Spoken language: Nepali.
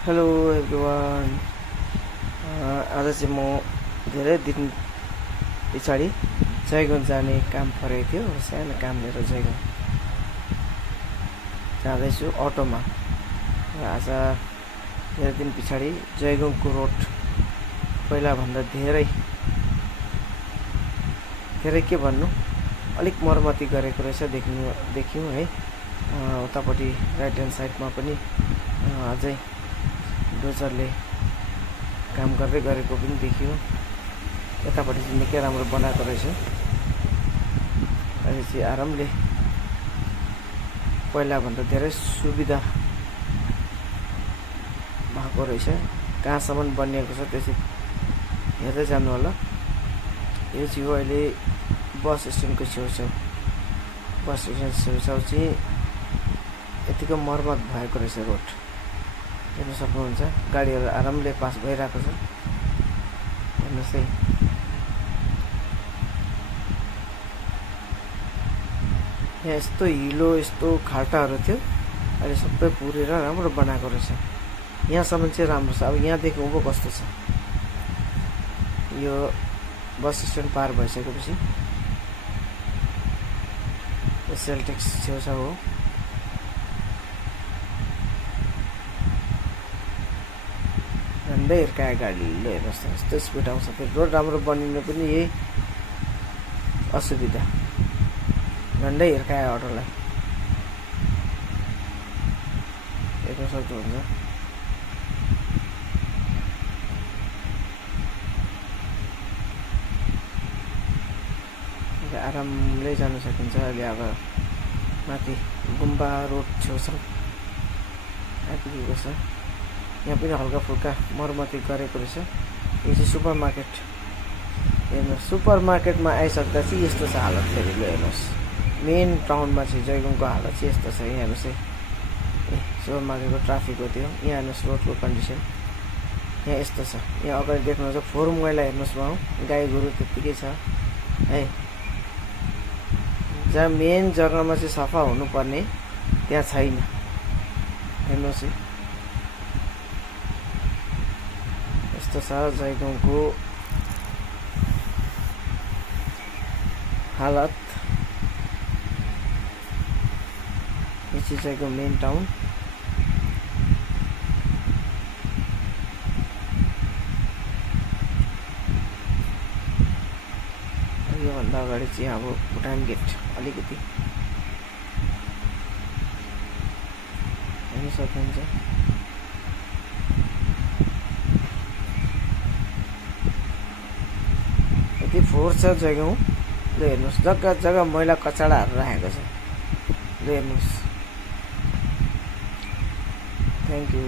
Hello everyone. आज चाहिँ म धेरै दिन पछाडि जयगाउँ जाने काम परेको थियो। सानो काम लिएर जयगाउँ जाँदैछु अटोमा। र आज धेरै दिन पछाडि जयगाउँको रोड पहिलाभन्दा धेरै के भन्नु अलिक मर्मती गरेको रहेछ देख्यौँ है। उतापट्टि राइट ह्यान्ड साइडमा पनि अझै डोजरले काम गर्दै गरेको पनि देखियो। यतापट्टि चाहिँ निकै राम्रो बनाएको रहेछ। अहिले चाहिँ आरामले पहिलाभन्दा धेरै सुविधा भएको रहेछ। कहाँसम्म बनिएको छ त्यो चाहिँ हेर्दै जानु होला। यो चाहिँ हो अहिले बस स्ट्यान्डको छेउछाउ। बस स्ट्यान्ड छेउछाउ चाहिँ यतिको मर्मत भएको रहेछ। रोड हेर्न सक्नुहुन्छ, गाडीहरू आरामले पास भइरहेको छ। हेर्नुहोस् है, यहाँ यस्तो हिलो यस्तो खाल्टाहरू थियो, अहिले सबै पुरेर राम्रो बनाएको रहेछ। यहाँसम्म चाहिँ राम्रो छ। अब यहाँदेखि उँभो कस्तो छ, यो बस स्ट्यान्ड पार भइसकेपछि सेल्टेक्स छेउछाउ हो। झन्डै हिर्कायो गाडीले। हेर्नुहोस् त, यस्तो स्पिड आउँछ। फेरि रोड राम्रो बनिनु पनि यही असुविधा, झन्डै हिर्कायो अटोलाई। हेर्न सक्नुहुन्छ, आरामले जान सकिन्छ। अहिले अब माथि गुम्बा रोड छेउछाउ आइपुगेको छ। यहाँ पनि हल्का फुल्का मर्मती गरेको रहेछ। यो चाहिँ सुपर मार्केट। हेर्नुहोस्, सुपर मार्केटमा आइसक्दा चाहिँ यस्तो छ हालत। फेरि हेर्नुहोस्, मेन टाउनमा चाहिँ जयगाउँको हालत चाहिँ यस्तो छ। यहाँ हेर्नुहोस् है, सुपर मार्केटको ट्राफिक हो त्यो। यहाँ हेर्नुहोस् रोडको कन्डिसन यहाँ यस्तो छ। यहाँ अगाडि देख्नुहुन्छ फोहोर मैला। हेर्नुहोस् वहाँ गाई गोरु त्यत्तिकै छ है। जहाँ मेन जग्गामा चाहिँ सफा हुनुपर्ने त्यहाँ छैन। हेर्नुहोस् है, यस्तो छ जयगाउँको हालत। यो चाहिँ जयगाउँ मेन टाउन। योभन्दा अगाडि चाहिँ अब भुटान गेट अलिकति हेर्न सक्नुहुन्छ। यति फोहोर छ जयगाउँ। ल हेर्नुहोस्, जग्गा जग्गा मैला कचडाहरू राखेको छ। ल हेर्नुहोस्। Thank you.